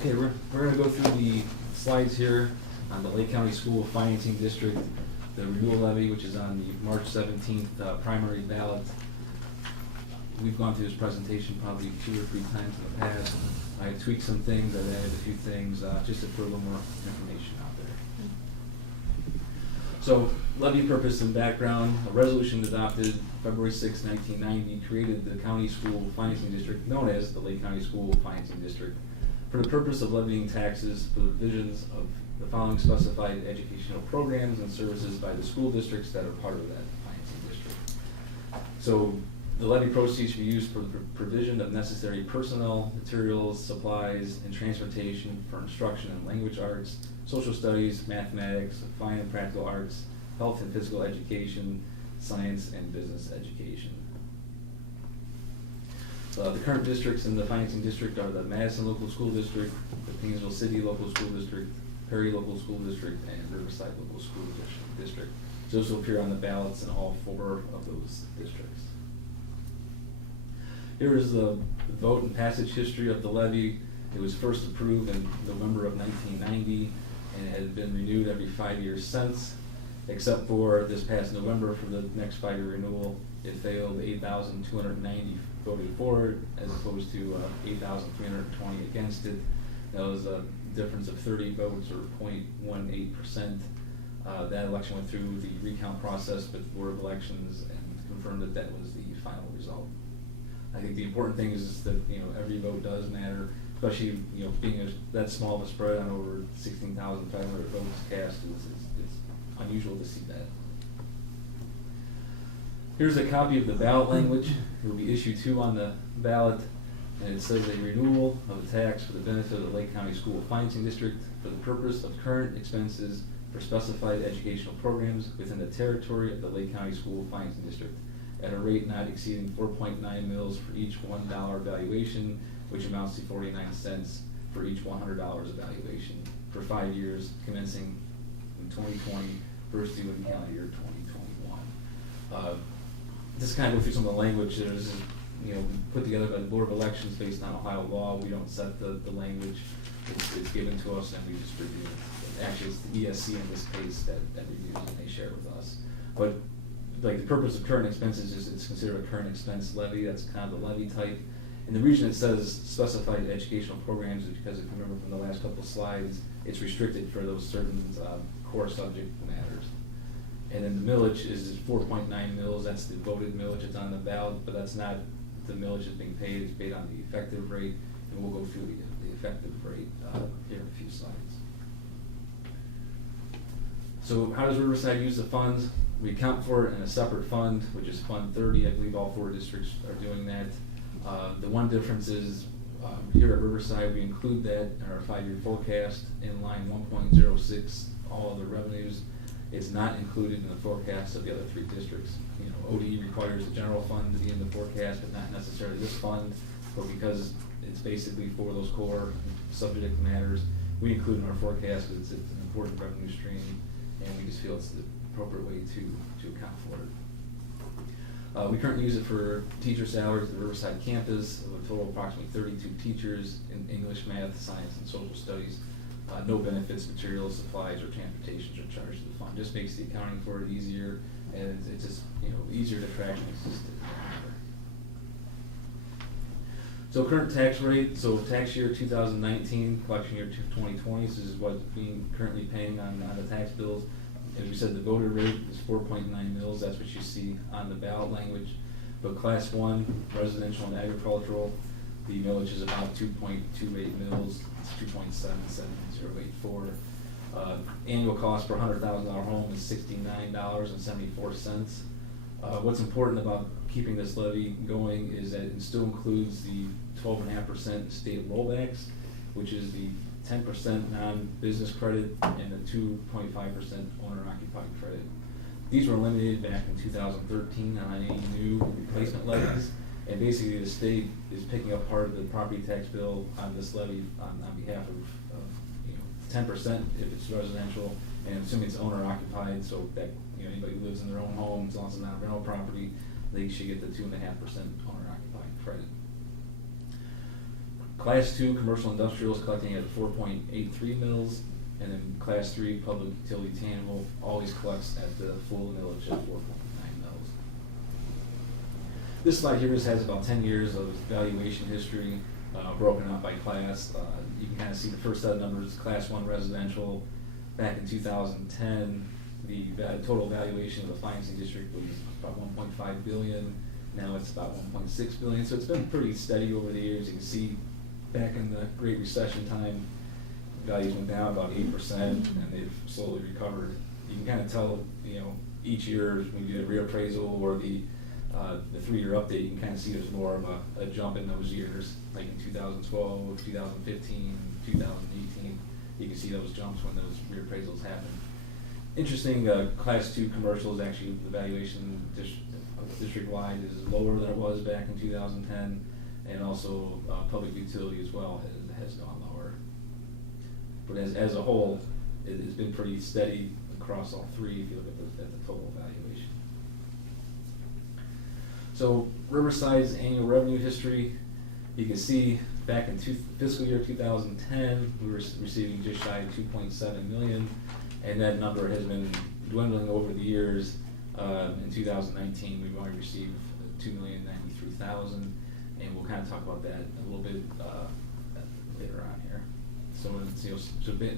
Okay, we're going to go through the slides here on the Lake County School Financing District, the Renewal Levy, which is on the March 17th primary ballot. We've gone through this presentation probably 2 or 3 times in the past. I tweaked some things, I've added a few things just to put a little more information out there. So, levy purpose and background. A resolution adopted February 6, 1990 created the County School Financing District known as the Lake County School Financing District for the purpose of levying taxes for the provisions of the following specified educational programs and services by the school districts that are part of that financing district. So the levy proceeds should be used for the provision of necessary personnel, materials, supplies, and transportation for instruction in language arts, social studies, mathematics, fine and practical arts, health and physical education, science, and business education. The current districts in the financing district are the Madison Local School District, the Painesville City Local School District, Perry Local School District, and Riverside Local School District. So those will appear on the ballots in all 4 of those districts. Here is the vote and passage history of the levy. It was first approved in November of 1990, and it has been renewed every 5 years since, except for this past November for the next 5-year renewal. It failed. 8,290 voted for it, as opposed to 8,320 against it. That was a difference of 30 votes, or 0.18%. That election went through the recount process with the Board of Elections and confirmed that that was the final result. I think the important thing is that every vote does matter, especially being that small of a spread on over 16,500 votes cast. It's unusual to see that. Here's a copy of the ballot language. It will be issue 2 on the ballot, and it says a renewal of the tax for the benefit of the Lake County School Financing District for the purpose of current expenses for specified educational programs within the territory of the Lake County School Financing District at a rate not exceeding 4.9 mils for each $1 valuation, which amounts to 49 cents for each $100 evaluation for 5 years commencing in 2020, first due in calendar year 2021. Just kind of go through some of the language that is put together by the Board of Elections based on Ohio law. We don't set the language. It's given to us and we just review it. Actually, it's the ESC in this case that reviews and they share with us. But like the purpose of current expenses is it's considered a current expense levy. That's kind of the levy type. And the reason it says specified educational programs is because if you remember from the last couple of slides, it's restricted for those certain core subject matters. And then the millage is 4.9 mils. That's the voted millage. It's on the ballot, but that's not the millage that's being paid. It's paid on the effective rate, and we'll go through the effective rate here in a few slides. So how does Riverside use the funds? We account for it in a separate fund, which is Fund 30. I believe all 4 districts are doing that. The one difference is here at Riverside, we include that in our 5-year forecast in line 1.06, all other revenues. It's not included in the forecast of the other 3 districts. ODE requires the general fund to be in the forecast, but not necessarily this fund. But because it's basically for those core subject matters, we include in our forecast because it's an important revenue stream, and we just feel it's the appropriate way to account for it. We currently use it for teacher salaries at the Riverside campus, with a total of approximately 32 teachers in English, math, science, and social studies. No benefits, materials, supplies, or transportations are charged to the fund. Just makes the accounting for it easier, and it's just easier to track and assist it. So current tax rate, so tax year 2019, collection year 2020, this is what's being currently paying on the tax bills. As we said, the voter rate is 4.9 mils. That's what you see on the ballot language. But class 1, residential and agricultural, the millage is about 2.28 mils. It's 2.77084. Annual cost per $100,000 home is $69.74. What's important about keeping this levy going is that it still includes the 12.5% state rollbacks, which is the 10% non-business credit and the 2.5% owner-occupied credit. These were eliminated back in 2013 on any new replacement levies, and basically the state is picking up part of the property tax bill on this levy on behalf of 10% if it's residential, and assuming it's owner-occupied, so that anybody who lives in their own home, as long as it's not a rental property, they should get the 2.5% owner-occupied credit. Class 2 commercial industrial is collecting at 4.83 mils, and then Class 3 public utility tangible always collects at the full millage of 4.9 mils. This slide here just has about 10 years of valuation history broken out by class. You can kind of see the first set of numbers. Class 1 residential back in 2010, the total valuation of the financing district was about 1.5 billion. Now it's about 1.6 billion. So it's been pretty steady over the years. You can see back in the Great Recession time, values went down about 8%, and they've slowly recovered. You can kind of tell, each year when you do a reappraisal or the 3-year update, you can kind of see there's more of a jump in those years, like in 2012, 2015, 2018. You can see those jumps when those reappraisals happen. Interesting, Class 2 commercial is actually, the valuation district-wide is lower than it was back in 2010, and also public utility as well has gone lower. But as a whole, it has been pretty steady across all three if you look at the total valuation. So Riverside's annual revenue history, you can see back in fiscal year 2010, we were receiving just shy of 2.7 million, and that number has been dwindling over the years. In 2019, we've only received 2,093,000, and we'll kind of talk about that a little bit later on here. So it's,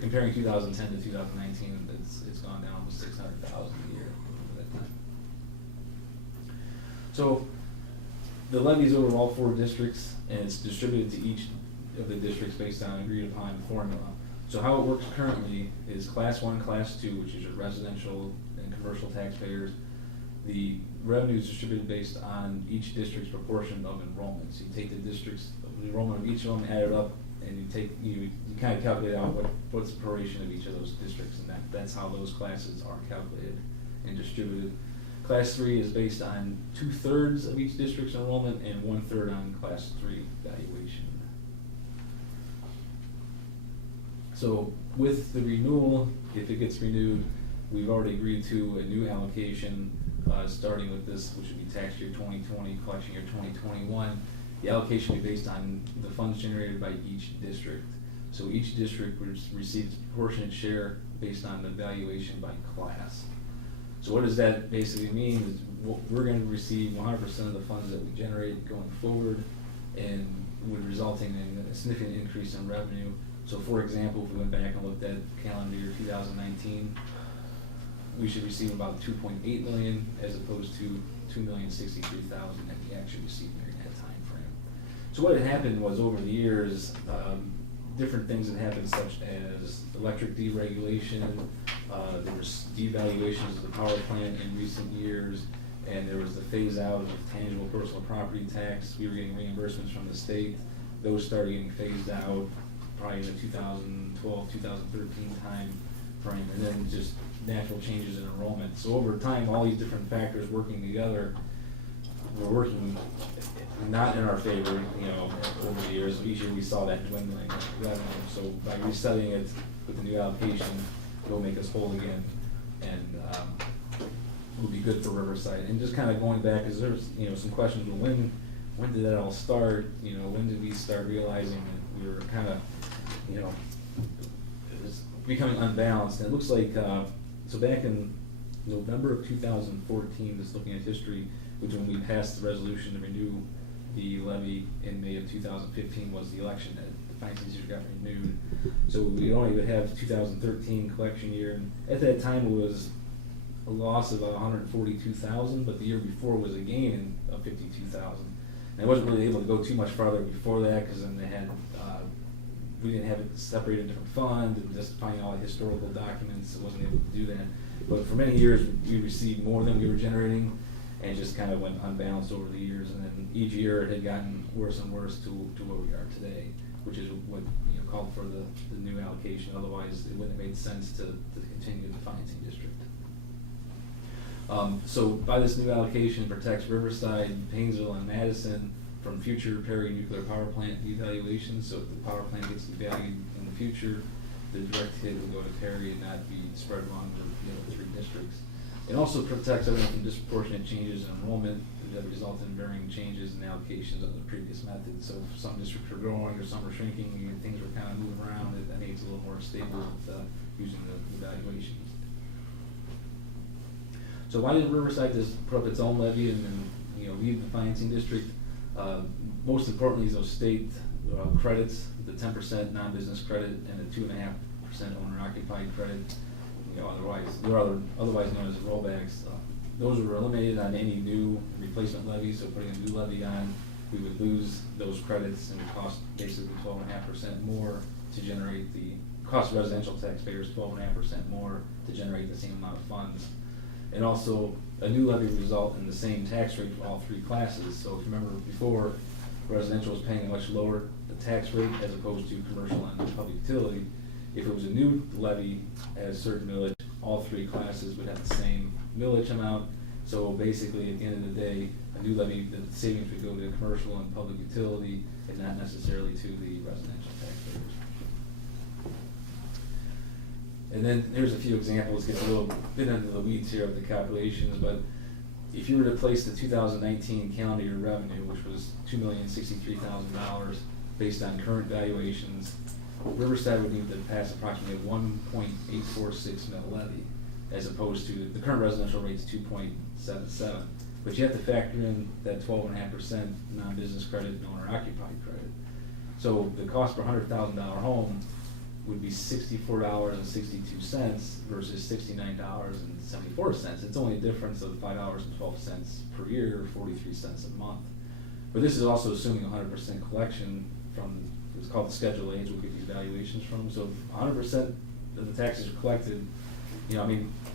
comparing 2010 to 2019, it's gone down almost 600,000 a year over that time. So the levy is over all 4 districts, and it's distributed to each of the districts based on an agreed upon formula. So how it works currently is Class 1, Class 2, which is your residential and commercial taxpayers. The revenue is distributed based on each district's proportion of enrollment. So you take the district's the enrollment of each of them, add it up, and you kind of calculate out what's the proration of each of those districts, and that's how those classes are calculated and distributed. Class 3 is based on 2/3 of each district's enrollment and 1/3 on Class 3 valuation. So with the renewal, if it gets renewed, we've already agreed to a new allocation starting with this, which would be tax year 2020, collection year 2021. The allocation will be based on the funds generated by each district. So each district receives a proportionate share based on the valuation by class. So what does that basically mean is we're going to receive 100% of the funds that we generate going forward, and would resulting in a significant increase in revenue. So for example, if we went back and looked at calendar year 2019, we should receive about 2.8 million as opposed to 2,063,000 that we actually received during that time frame. So what had happened was over the years, different things had happened, such as electric deregulation, there was devaluations of the power plant in recent years, and there was the phase out of tangible personal property tax. We were getting reimbursements from the state. Those started getting phased out probably in the 2012, 2013 time frame, and then just natural changes in enrollment. So over time, all these different factors working together, were working not in our favor, over the years. Each year we saw that dwindling revenue. So by resetting it with the new allocation, it will make us whole again, and will be good for Riverside. And just kind of going back, because there's some questions. Well, when did that all start? When did we start realizing that we were kind of it was becoming unbalanced? And it looks like so back in November of 2014, just looking at history, which when we passed the resolution to renew the levy in May of 2015 was the election that the financing district got renewed. So we only would have 2013 collection year, and at that time it was a loss of 142,000, but the year before was a gain of 52,000. And I wasn't really able to go too much farther before that, because then they had we didn't have it separated in a different fund, and just finding all the historical documents, I wasn't able to do that. But for many years we received more than we were generating, and just kind of went unbalanced over the years, and then each year it had gotten worse and worse to where we are today, which is what called for the new allocation. Otherwise, it wouldn't have made sense to continue the financing district. So by this new allocation, it protects Riverside, Painesville, and Madison from future Perry nuclear power plant devaluations. So if the power plant gets devalued in the future, the direct hit will go to Perry and not be spread among the 3 districts. It also protects everyone from disproportionate changes in enrollment that result in varying changes in allocations of the previous method. So if some districts are growing or some are shrinking, and things are kind of moving around, I think it's a little more stable with using the evaluations. So why did Riverside just put up its own levy and then leave the financing district? Most importantly is those state credits, the 10% non-business credit and the 2.5% owner-occupied credit. Otherwise known as rollbacks. Those were eliminated on any new replacement levy. So putting a new levy on, we would lose those credits and it would cost basically 12.5% more to generate the cost of residential taxpayers 12.5% more to generate the same amount of funds. And also, a new levy would result in the same tax rate for all three classes. So if you remember before, residential was paying a much lower tax rate as opposed to commercial and public utility. If it was a new levy at a certain millage, all three classes would have the same millage amount. So basically, at the end of the day, a new levy, the savings would go to commercial and public utility and not necessarily to the residential taxpayers. And then here's a few examples, gets a little bit into the weeds here of the calculations, but if you were to place the 2019 calendar year revenue, which was $2,063,000 based on current valuations, Riverside would need to pass approximately a 1.846 mil levy, as opposed to the current residential rate is 2.77. But you have to factor in that 12.5% non-business credit and owner-occupied credit. So the cost per $100,000 home would be $64.62 versus $69.74. It's only a difference of $5.12 per year, 43 cents a month. But this is also assuming 100% collection from, it's called the Schedule A's, we'll get these valuations from. So 100% of the taxes are collected,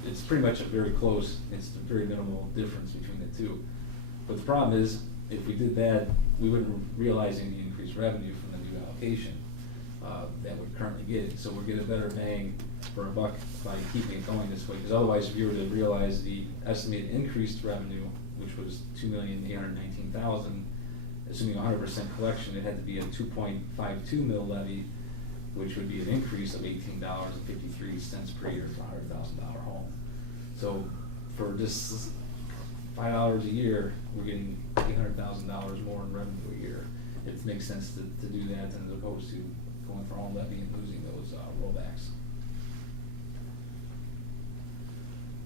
it's pretty much very close. It's a very minimal difference between the two. But the problem is, if we did that, we wouldn't realize any increased revenue from the new allocation that we're currently getting. So we're getting a better bang for a buck by keeping it going this way. Because otherwise, if you were to realize the estimated increased revenue, which was $2,819,000, assuming 100% collection, it had to be a 2.52 mil levy, which would be an increase of $18.53 per year for a $100,000 home. So for just $5 a year, we're getting $800,000 more in revenue a year. It makes sense to do that as opposed to going for home levy and losing those rollbacks.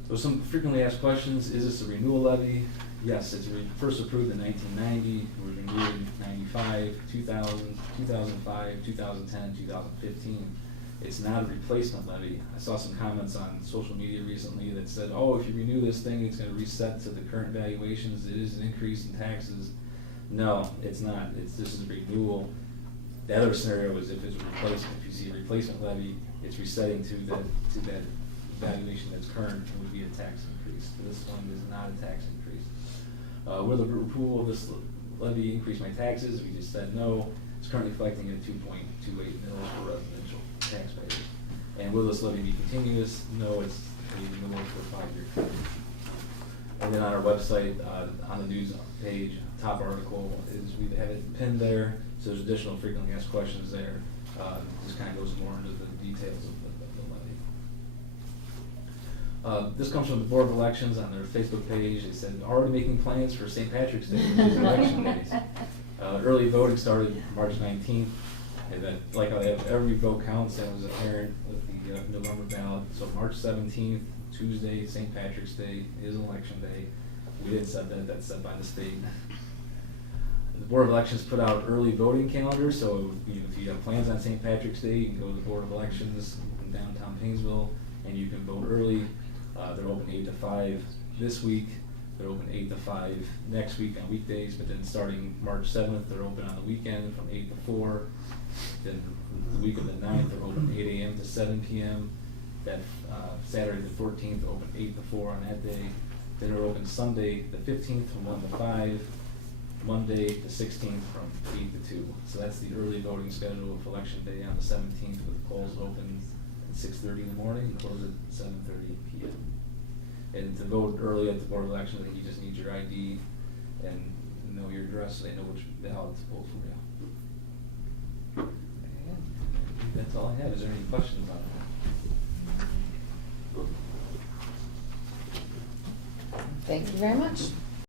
So some frequently asked questions: is this a renewal levy? Yes, it's first approved in 1990, it was renewed in 95, 2000, 2005, 2010, 2015. It's not a replacement levy. I saw some comments on social media recently that said, oh, if you renew this thing, it's going to reset to the current valuations. It is an increase in taxes. No, it's not. This is a renewal. The other scenario is if it's a replacement. If you see a replacement levy, it's resetting to that valuation that's current. It would be a tax increase. This one is not a tax increase. Will the approval of this levy increase my taxes? We just said no. It's currently collecting at 2.28 mils for residential taxpayers. And will this levy be continuous? No, it's a renewal for a 5-year period. And then on our website, on the news page, top article is we have it pinned there. So there's additional frequently asked questions there. This kind of goes more into the details of the levy. This comes from the Board of Elections on their Facebook page. They said, already making plans for St. Patrick's Day, which is election days. Early voting started March 19th. And then, like how they have every vote counts, that was apparent with the November ballot. So March 17th, Tuesday, St. Patrick's Day is election day. We didn't set that, that's set by the state. The Board of Elections put out early voting calendars, so if you have plans on St. Patrick's Day, you can go to the Board of Elections in downtown Painesville and you can vote early. They're open 8 to 5 this week. They're open 8 to 5 next week on weekdays, but then starting March 7th, they're open on the weekend from 8 to 4. Then the week of the 9th, they're open 8 a.m. to 7 p.m. That Saturday the 14th, open 8 to 4 on that day. Then they're open Sunday the 15th from 1 to 5. Monday the 16th from 8 to 2. So that's the early voting schedule for Election Day on the 17th, with the polls open at 6:30 in the morning and close at 7:30 p.m. And to vote early at the Board of Elections, I think you just need your ID and know your address so they know which ballot to pull for you. And that's all I have. Is there any questions on that? Thank you very much.